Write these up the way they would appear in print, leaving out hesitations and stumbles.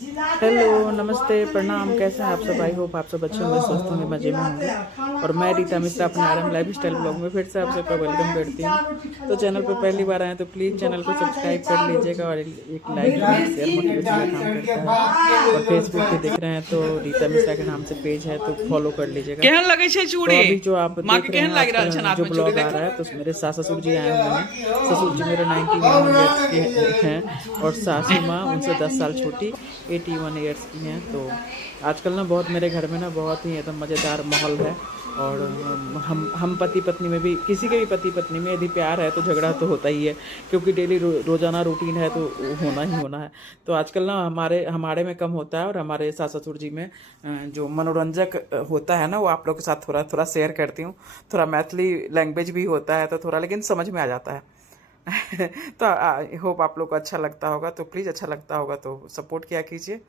Hello, नमस्ते, प्रणाम। कैसे हैं आप सब? आई होप आप सब अच्छे होंगे, स्वस्थ होंगे, मजे में होंगे। और मैं रीता मिश्रा अपने आरएम लाइफ स्टाइल ब्लॉग में फिर से आप सबका वेलकम करती हूँ। तो चैनल पर पहली बार आए तो प्लीज़ चैनल को सब्सक्राइब कर लीजिएगा और एक लाइक और शेयर मोटिवेशन का काम करता है। और फेसबुक पे देख रहे हैं तो रीता मिश्रा के नाम से पेज है, तो फॉलो कर लीजिएगा। केहन लगे छे तो चूड़ी अभी जो आप माँ देख के रहे केहन हैं लाग रहल आज छन का हाथ जो में चूड़ी ब्लॉग आ देखो। रहा है, तो मेरे सास ससुर जी आए हुए हैं। ससुर जी मेरे 91 ईयर्स के हैं और सासू माँ उनसे 10 साल छोटी 81 ईयर्स की हैं। तो आजकल ना बहुत मेरे घर में ना बहुत ही एकदम मज़ेदार माहौल है। और हम पति पत्नी में भी, किसी के भी पति पत्नी में यदि प्यार है तो झगड़ा तो होता ही है, क्योंकि डेली रोज़ाना रूटीन है तो होना ही होना है। तो आजकल ना हमारे हमारे में कम होता है और हमारे सास ससुर जी में जो मनोरंजक होता है ना, वो आप लोग के साथ थोड़ा थोड़ा शेयर करती हूँ। थोड़ा मैथिली लैंग्वेज भी होता है तो थोड़ा, लेकिन समझ में आ जाता है। तो आई होप आप लोग को अच्छा लगता होगा। तो प्लीज़ अच्छा लगता होगा तो सपोर्ट किया कीजिए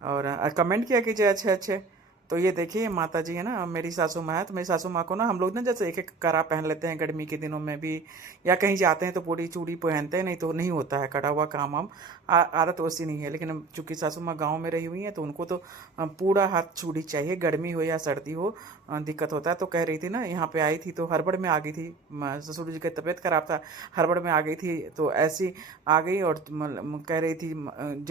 और कमेंट किया कीजिए अच्छे अच्छे। तो ये देखिए माता जी है ना, मेरी सासू माँ है। तो मेरी सासू माँ को ना हम लोग ना जैसे एक एक कड़ा पहन लेते हैं गर्मी के दिनों में भी, या कहीं जाते हैं तो पूरी चूड़ी पहनते हैं, नहीं तो नहीं होता है कड़ा हुआ काम। हम आदत वैसी नहीं है, लेकिन चूँकि सासू माँ गाँव में रही हुई हैं तो उनको तो पूरा हाथ चूड़ी चाहिए, गर्मी हो या सर्दी हो, दिक्कत होता है। तो कह रही थी ना, यहाँ पे आई थी तो हड़बड़ में आ गई थी, ससुर जी की तबीयत खराब था, हड़बड़ में आ गई थी, तो ऐसी आ गई। और कह रही थी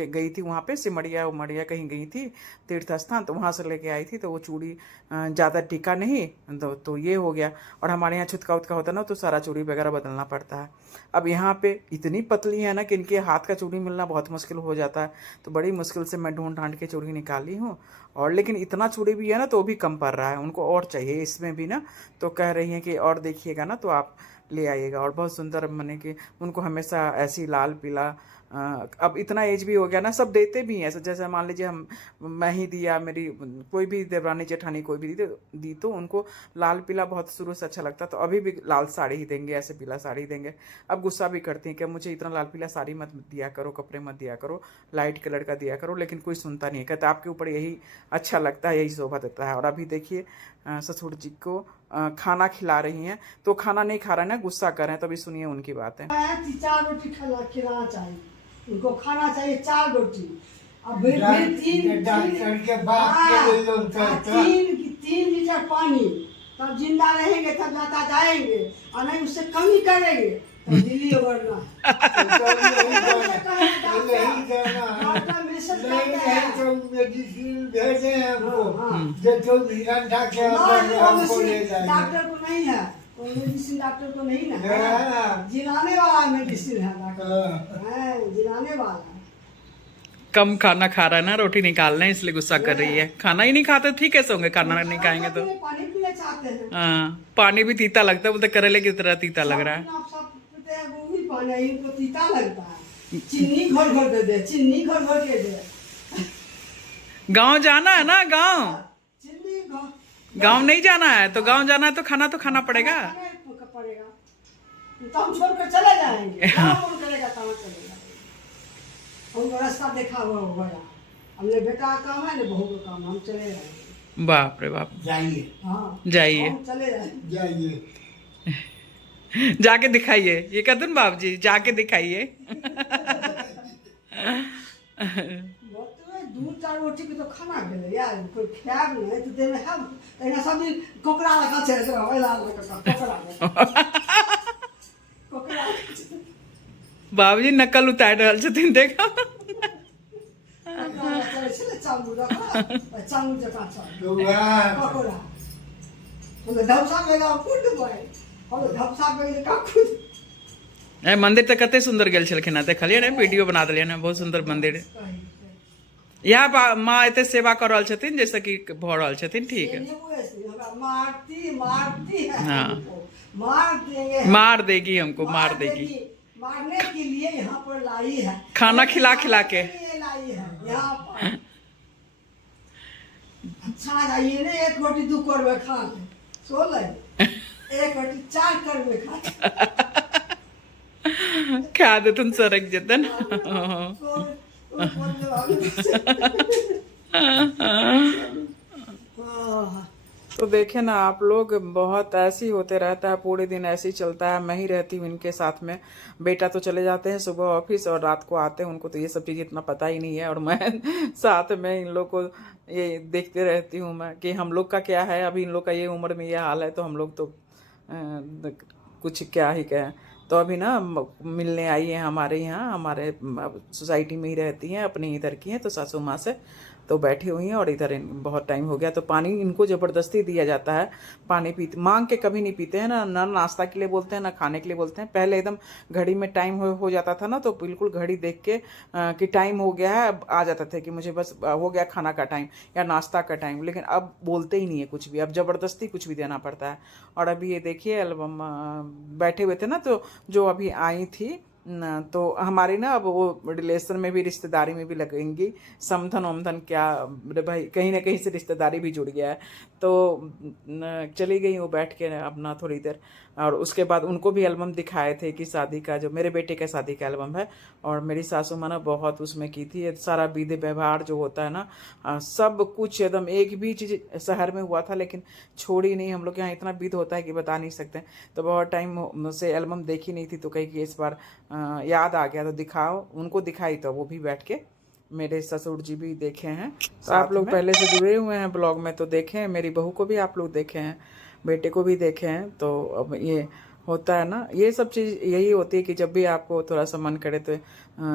गई थी वहाँ पे सिमड़िया उमड़िया कहीं गई थी तीर्थ स्थान, तो वहाँ से लेके आई थी। तो वो चूड़ी ज़्यादा टिका नहीं, तो ये हो गया। और हमारे यहाँ छुतका उतका होता है ना, तो सारा चूड़ी वगैरह बदलना पड़ता है। अब यहाँ पे इतनी पतली है ना कि इनके हाथ का चूड़ी मिलना बहुत मुश्किल हो जाता है। तो बड़ी मुश्किल से मैं ढूंढ ढांड के चूड़ी निकाली हूँ। और लेकिन इतना चूड़ी भी है ना तो भी कम पड़ रहा है, उनको और चाहिए इसमें भी ना। तो कह रही हैं कि और देखिएगा ना तो आप ले आइएगा। और बहुत सुंदर, मैंने कि उनको हमेशा ऐसी लाल पीला, अब इतना एज भी हो गया ना, सब देते भी हैं। जैसे मान लीजिए मैं ही दिया, मेरी कोई भी देवरानी जेठानी कोई भी दी तो उनको लाल पीला बहुत शुरू से अच्छा लगता, तो अभी भी लाल साड़ी ही देंगे, ऐसे पीला साड़ी देंगे। अब गुस्सा भी करती हैं कि मुझे इतना लाल पीला साड़ी मत दिया करो, कपड़े मत दिया करो, लाइट कलर का दिया करो। लेकिन कोई सुनता नहीं है, कहता आपके ऊपर यही अच्छा लगता है, यही शोभा देता है। और अभी देखिए ससुर जी को खाना खिला रही हैं, तो खाना नहीं खा रहे हैं ना, गुस्सा कर रहे हैं। तभी सुनिए उनकी बातें। 4 रोटी खिलाना चाहिए, उनको खाना चाहिए 4 रोटी। अब फिर तीन लीटर पानी, तब जिंदा रहेंगे, तब जाता जाएंगे, और नहीं उससे कमी करेंगे तो दिल्ली वरना। डॉक्टर को नहीं है, मेडिसिन डॉक्टर को नहीं ना है, जिलाने वाला मेडिसिन है डॉक्टर, है जिलाने वाला। कम खाना खा रहा है ना, रोटी निकाल रहे हैं इसलिए गुस्सा कर रही है। खाना ही नहीं खाते ठीक कैसे होंगे, खाना नहीं खाएंगे तो। पानी पीना चाहते हैं। हाँ, पानी भी तीता लगता है, बोलते करेले की तरह तीता लग रहा है। आप सब पीते हैं, वो भी पानी इनको तीता लगता है। चीनी घोल घोल के दे, चीनी घोल घोल के दे। गाँव जाना है ना, गाँव चीनी गाँव नहीं जाना है तो गाँव जाना है तो खाना पड़ेगा। पड़ेगा तो हम छोड़कर चले जाएंगे, कौन करेगा, कहाँ चलेगा। हमको रास्ता देखा हुआ हो गया, हमने बेटा का काम है ना, बहू का काम, हम चले जाएंगे। बाप रे बाप, जाइए, हाँ जाइए, हम चले जाइए। जाके दिखाइए, ये कहते ना बाप जी, जाके दिखाइए। 2-4 रोटी के तो खाना गेले यार, कोई खाब नहीं तो देने हम एना सब कोकरा लगा छे, तो ओला कोकरा बाबूजी नकल उतार रहल छथिन, देखो। चांगू जका कोकरा तो धौसा में लगा फुट गए, और धौसा में लगा खुद। ए मंदिर तो कते सुंदर गेल छलखिन, देखलिए ने, वीडियो बना देलिए ने, बहुत सुंदर मंदिर है। यहाँ माँ एते सेवा कर रहल छथिन जैसे कि भ रहल छथिन, ठीक है। मारती है, हाँ, मार देंगे, मार देगी हमको, मार देगी। मारने के लिए यहाँ पर लाई है, खाना खिला खिला के लाई है यहाँ पर। अच्छा जाइए ना, 1 रोटी 2 करवे खा ले, सो ले, 1 रोटी 4 करवे खा खा दे तुम सरक जतन। तो देखे ना आप लोग, बहुत ऐसी होते रहता है, पूरे दिन ऐसे ही चलता है। मैं ही रहती हूँ इनके साथ में। बेटा तो चले जाते हैं सुबह ऑफिस और रात को आते हैं, उनको तो ये सब चीज़ इतना पता ही नहीं है। और मैं साथ में इन लोग को ये देखते रहती हूँ मैं कि हम लोग का क्या है। अभी इन लोग का ये उम्र में ये हाल है तो हम लोग तो कुछ क्या ही कहें। तो अभी ना मिलने आई है हमारे यहाँ, हमारे सोसाइटी में ही रहती हैं, अपने इधर की हैं, तो सासू माँ से तो बैठी हुई हैं। और इधर बहुत टाइम हो गया तो पानी इनको ज़बरदस्ती दिया जाता है। पानी पीते मांग के कभी नहीं पीते हैं ना नाश्ता के लिए बोलते हैं ना खाने के लिए बोलते हैं। पहले एकदम घड़ी में टाइम हो जाता था ना, तो बिल्कुल घड़ी देख के कि टाइम हो गया है आ जाता था कि मुझे बस हो गया खाना का टाइम या नाश्ता का टाइम। लेकिन अब बोलते ही नहीं है कुछ भी, अब ज़बरदस्ती कुछ भी देना पड़ता है। और अभी ये देखिए एल्बम बैठे हुए थे ना, तो जो अभी आई थी ना, तो हमारी ना अब वो रिलेशन में भी रिश्तेदारी में भी लगेंगी। समधन ओमधन क्या भाई, कहीं ना कहीं से रिश्तेदारी भी जुड़ गया है। तो चली गई वो बैठ के अपना थोड़ी देर। और उसके बाद उनको भी एल्बम दिखाए थे कि शादी का, जो मेरे बेटे का शादी का एल्बम है। और मेरी सासू माँ ना बहुत उसमें की थी, सारा विधि व्यवहार जो होता है ना, सब कुछ एकदम। एक भी चीज़ शहर में हुआ था लेकिन छोड़ी नहीं। हम लोग यहाँ इतना विध होता है कि बता नहीं सकते। तो बहुत टाइम से एल्बम देखी नहीं थी, तो कहीं कि इस बार याद आ गया तो दिखाओ, उनको दिखाई। तो वो भी बैठ के मेरे ससुर जी भी देखे हैं। तो आप लोग पहले से जुड़े हुए हैं ब्लॉग में तो देखे हैं, मेरी बहू को भी आप लोग देखे हैं, बेटे को भी देखे हैं। तो अब ये होता है ना, ये सब चीज़ यही होती है कि जब भी आपको थोड़ा सा मन करे तो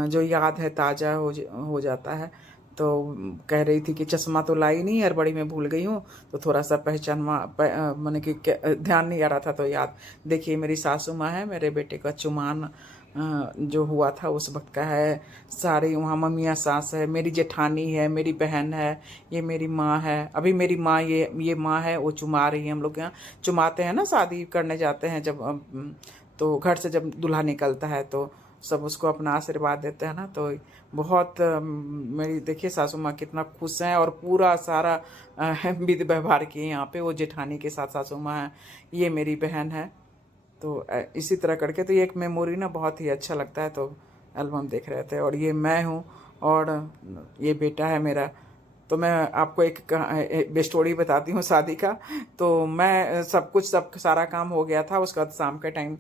जो याद है ताज़ा हो जाता है। तो कह रही थी कि चश्मा तो लाई नहीं, हड़बड़ी में भूल गई हूँ, तो थोड़ा सा पहचान मैंने कि ध्यान नहीं आ रहा था तो याद। देखिए मेरी सासू माँ है, मेरे बेटे का चुमान जो हुआ था उस वक्त का है। सारी वहाँ मम्मियाँ सास है, मेरी जेठानी है, मेरी बहन है, ये मेरी माँ है। अभी मेरी माँ ये माँ है, वो चुमा रही है। हम लोग यहाँ चुमाते हैं ना, शादी करने जाते हैं जब, तो घर से जब दूल्हा निकलता है तो सब उसको अपना आशीर्वाद देते हैं ना। तो बहुत मेरी देखिए सासू माँ कितना खुश हैं और पूरा सारा विधि व्यवहार किए यहाँ पे। वो जेठानी के साथ सासू माँ है, ये मेरी बहन है। तो इसी तरह करके तो ये एक मेमोरी ना बहुत ही अच्छा लगता है। तो एल्बम देख रहे थे और ये मैं हूँ और ये बेटा है मेरा। तो मैं आपको एक स्टोरी बताती हूँ शादी का। तो मैं सब सारा काम हो गया था। उसके बाद शाम के टाइम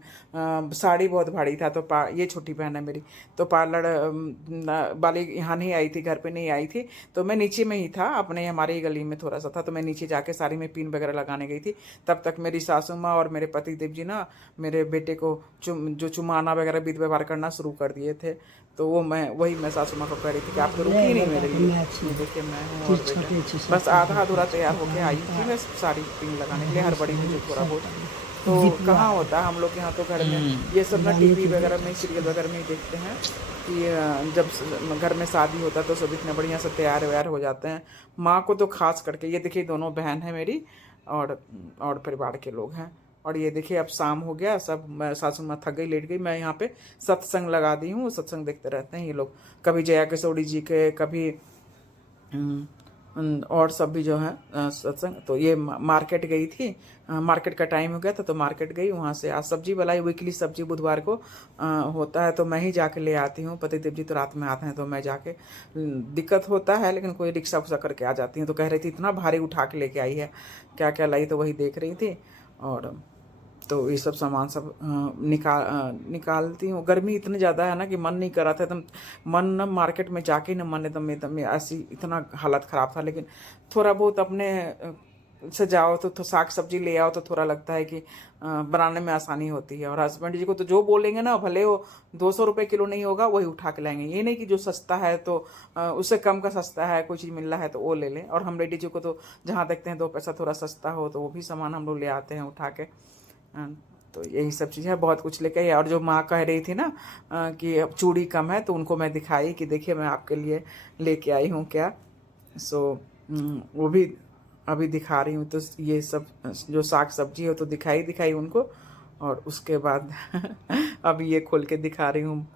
साड़ी बहुत भारी था, तो ये छोटी बहन है मेरी, तो पार्लर वाली यहाँ नहीं आई थी, घर पे नहीं आई थी। तो मैं नीचे में ही था, अपने हमारे ही गली में थोड़ा सा था। तो मैं नीचे जाके साड़ी में पिन वगैरह लगाने गई थी। तब तक मेरी सासू माँ और मेरे पति देव जी ना मेरे बेटे को जो चुमाना वगैरह विधि व्यवहार करना शुरू कर दिए थे। तो वो मैं सासू माँ को कह रही थी कि आप तो रुकी नहीं मेरे लिए। देखिए मैं हूँ और बेटा बस आधा अधूरा तैयार होके आई थी मैं साड़ी पिन लगाने के लिए, हड़बड़ी में जो थोड़ा बहुत। तो कहाँ होता है हम लोग यहाँ, तो घर में ये सब ना टीवी वगैरह में, सीरियल वगैरह में ही देखते हैं कि जब घर में शादी होता है तो सब इतने बढ़िया से तैयार व्यार हो जाते हैं। माँ को तो खास करके। ये देखिए दोनों बहन है मेरी और परिवार के लोग हैं। और ये देखिए अब शाम हो गया, सब सासू माँ थक गई, लेट गई। मैं यहाँ पे सत्संग लगा दी हूँ, सत्संग देखते रहते हैं ये लोग। कभी जया किशोरी जी के, कभी और सब भी जो है सत्संग। तो ये मार्केट गई थी, मार्केट का टाइम हो गया था तो मार्केट गई। वहाँ से आज सब्जी वाला वीकली सब्जी बुधवार को होता है, तो मैं ही जाके ले आती हूँ। पतिदेव जी तो रात में आते हैं तो मैं जाके, दिक्कत होता है लेकिन कोई रिक्शा उक्सा करके आ जाती हूँ। तो कह रही थी इतना भारी उठा के लेके आई है, क्या क्या लाई, तो वही देख रही थी। और तो ये सब सामान सब निकालती हूँ। गर्मी इतनी ज़्यादा है ना कि मन नहीं कर रहा था एकदम। मन न मार्केट में जाके न मन एकदम ऐसी इतना हालत ख़राब था। लेकिन थोड़ा बहुत अपने से जाओ तो साग सब्जी ले आओ तो थोड़ा लगता है कि बनाने में आसानी होती है। और हस्बैंड जी को तो जो बोलेंगे ना, भले वो 200 रुपये किलो नहीं होगा वही उठा के लाएंगे। ये नहीं कि जो सस्ता है तो उससे कम का सस्ता है कोई चीज़ मिल रहा है तो वो ले लें। और हम लेडीज को तो जहाँ देखते हैं 2 पैसा थोड़ा सस्ता हो तो वो भी सामान हम लोग ले आते हैं उठा के। तो यही सब चीज़ है, बहुत कुछ लेके आई। और जो माँ कह रही थी ना कि अब चूड़ी कम है, तो उनको मैं दिखाई कि देखिए मैं आपके लिए लेके आई हूँ क्या। सो वो भी अभी दिखा रही हूँ। तो ये सब जो साग सब्जी है तो दिखाई उनको। और उसके बाद अभी ये खोल के दिखा रही हूँ।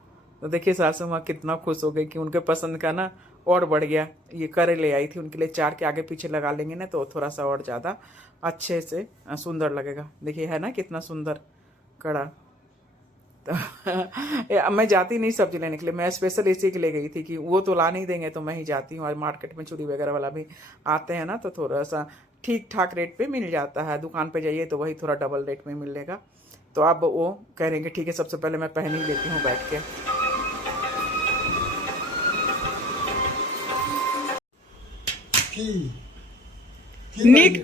तो देखिए सासू माँ कितना खुश हो गई कि उनके पसंद का ना और बढ़ गया। ये करे ले आई थी उनके लिए, 4 के आगे पीछे लगा लेंगे ना तो थोड़ा सा और ज़्यादा अच्छे से सुंदर लगेगा। देखिए है ना कितना सुंदर कड़ा। तो मैं जाती नहीं सब्जी लेने के लिए, मैं स्पेशल इसी के लिए गई थी कि वो तो ला नहीं देंगे तो मैं ही जाती हूँ। और मार्केट में चूड़ी वगैरह वाला भी आते हैं ना तो थोड़ा सा ठीक ठाक रेट पे मिल जाता है। दुकान पे जाइए तो वही थोड़ा डबल रेट में मिलेगा। तो अब वो कह रहे हैं कि ठीक है सबसे पहले मैं पहन ही लेती हूँ बैठ के।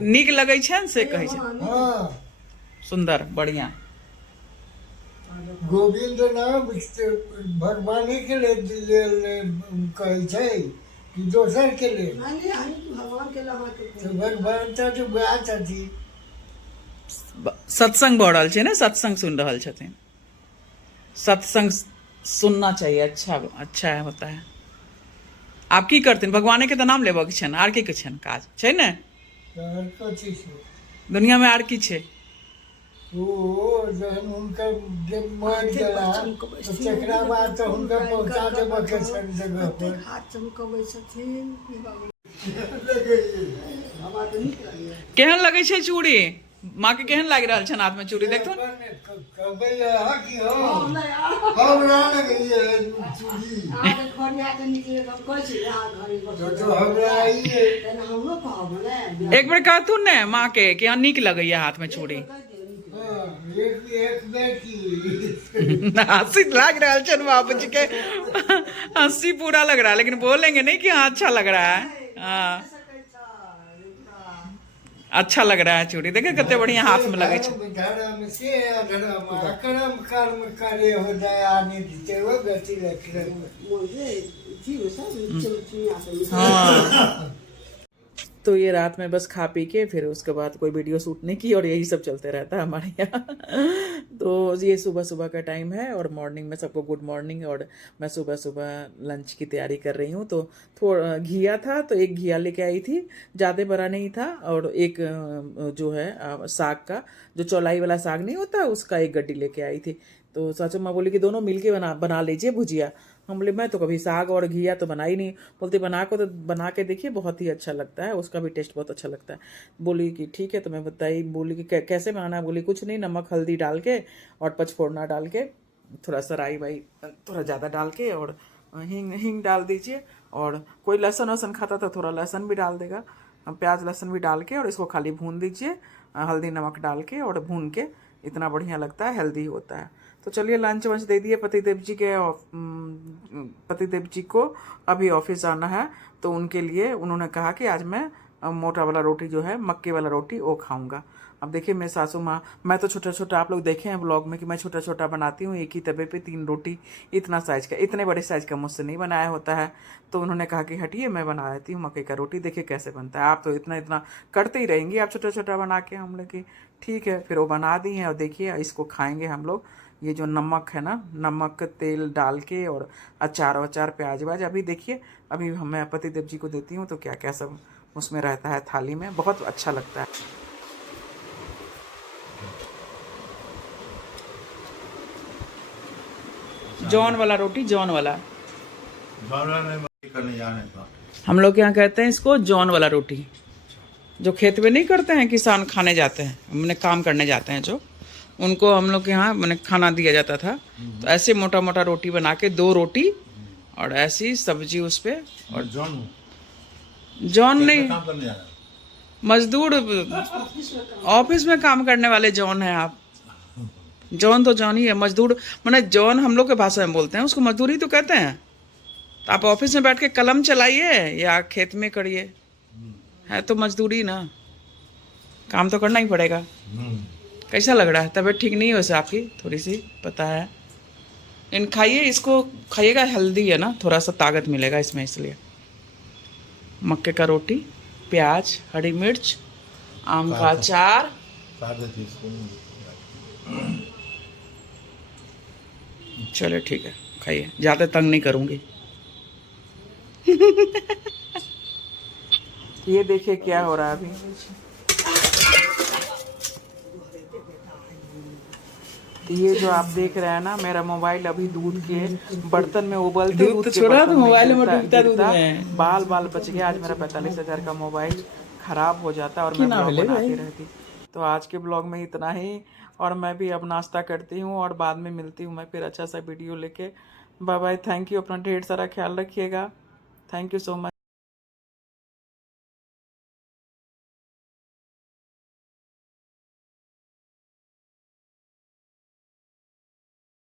नीक लगै छै से कहै छै। हाँ सुंदर बढ़िया। गोविंद नाम भगवान के कहै छै कि दोसर के लेल? भगवान के लगा तो भगवान तो वएह छथिन। सत्संग भऽ रहल छै ने, सत्संग सुन रहल छथिन। सत्संग सुनना चाहिए, अच्छा है होता है। आप की करथिन? भगवाने के तो नाम लेबऽ के छनि, आर की छनि काज छै ने और कथी छै दुनिया में, आर की छै? ओ जहन हुनकर जब मर गेला तो तकरा बाद तो हुनकर पहुंचा देबऽ के छनि जगह पर। हाथ चमकबै छथिन। केहन लगै छै चूड़ी? माँ के केहन लागि रहल छनि हाथ में चूड़ी? देखथुन कहबै अहाँ की हो हमरा लगैए चूड़ी तो हमरा आइए। एक बेर कहथुन ने माँ के कि नीक लगैए हाथ में चूड़ी। एक बेटी हंसी लग रहा है बाबू जी के, हंसी पूरा लग रहा है, लेकिन बोलेंगे नहीं कि हाँ अच्छा लग रहा है। हाँ अच्छा लग रहा है चूड़ी, देखे कितने बढ़िया हाथ में लगे छे। धर्म से अधर्म अकर्म कर्म करे हो दया निधि वो गति लक्षण। हाँ तो ये रात में बस खा पी के फिर उसके बाद कोई वीडियो शूट नहीं की और यही सब चलते रहता है हमारे यहाँ। तो ये सुबह सुबह का टाइम है और मॉर्निंग में सबको गुड मॉर्निंग। और मैं सुबह सुबह लंच की तैयारी कर रही हूँ। तो थोड़ा घिया था तो एक घिया लेके आई थी, ज़्यादा बड़ा नहीं था। और एक जो है साग का, जो चौलाई वाला साग नहीं होता, उसका एक गड्डी लेके आई थी। तो सासू माँ बोली कि दोनों मिलके बना लीजिए भुजिया। हम बोले मैं तो कभी साग और घिया तो बना ही नहीं। बोलते बना के देखिए बहुत ही अच्छा लगता है, उसका भी टेस्ट बहुत अच्छा लगता है। बोली कि ठीक है। तो मैं बताई, बोली कि कैसे बनाना? बोली कुछ नहीं, नमक हल्दी डाल के और पचफोड़ना डाल के, थोड़ा सा राई वाई थोड़ा ज़्यादा डाल के और हींग डाल दीजिए। और कोई लहसुन वसन खाता तो थोड़ा लहसुन भी डाल देगा, प्याज लहसुन भी डाल के, और इसको खाली भून दीजिए हल्दी नमक डाल के, और भून के इतना बढ़िया लगता है, हेल्दी होता है। तो चलिए लंच वंच दे दिए पतिदेव जी को। अभी ऑफिस जाना है तो उनके लिए उन्होंने कहा कि आज मैं मोटा वाला रोटी जो है, मक्के वाला रोटी, वो खाऊंगा। अब देखिए मेरे सासू माँ, मैं तो छोटा छोटा, आप लोग देखे हैं ब्लॉग में कि मैं छोटा छोटा बनाती हूँ, एक ही तवे पे 3 रोटी, इतना साइज का, इतने बड़े साइज का मुझसे नहीं बनाया होता है। तो उन्होंने कहा कि हटिए मैं बना देती हूँ मक्के का रोटी, देखिए कैसे बनता है। आप तो इतना इतना करते ही रहेंगी, आप छोटा छोटा बना के। हम लोग की ठीक है, फिर वो बना दी हैं और देखिए इसको खाएंगे हम लोग। ये जो नमक है ना, नमक तेल डाल के और अचार प्याज व्याज, अभी देखिए अभी मैं पतिदेव जी को देती हूँ तो क्या क्या सब उसमें रहता है थाली में, बहुत अच्छा लगता है। जॉन वाला रोटी, जॉन वाला हम लोग यहाँ कहते हैं इसको जॉन वाला रोटी। जो खेत में नहीं करते हैं किसान, खाने जाते हैं, मैंने काम करने जाते हैं जो, उनको हम लोग के यहाँ मैंने खाना दिया जाता था। तो ऐसे मोटा मोटा रोटी बना के, 2 रोटी और ऐसी सब्जी उस पे। और जॉन नहीं, मजदूर ऑफिस में काम करने वाले जॉन है आप। जॉन तो जॉन ही है, मजदूर मैंने जॉन हम लोग के भाषा में बोलते हैं, उसको मजदूरी तो कहते हैं। तो आप ऑफिस में बैठ के कलम चलाइए या खेत में करिए, है तो मजदूरी ना, काम तो करना ही पड़ेगा। कैसा लग रहा है? तबीयत ठीक नहीं है वैसे आपकी, थोड़ी सी पता है। इन खाइए, इसको खाइएगा, हेल्दी है ना, थोड़ा सा ताकत मिलेगा इसमें, इसलिए। मक्के का रोटी, प्याज, हरी मिर्च, आम का अचार। चलो ठीक है, खाइए, ज़्यादा तंग नहीं करूँगी। ये देखिए क्या हो रहा है अभी। ये जो आप देख रहे हैं ना, मेरा मोबाइल अभी दूध के बर्तन में उबलते दूध तो छोड़ा, तो मोबाइल में डूबता दूध में बाल बच गया। आज मेरा 45,000 का मोबाइल खराब हो जाता और मैं ब्लॉग बनाती रहती। तो आज के ब्लॉग में इतना ही, और मैं भी अब नाश्ता करती हूँ और बाद में मिलती हूँ मैं फिर अच्छा सा वीडियो लेके। बाय बाय, थैंक यू, अपना ढेर सारा ख्याल रखिएगा। Thank you so much.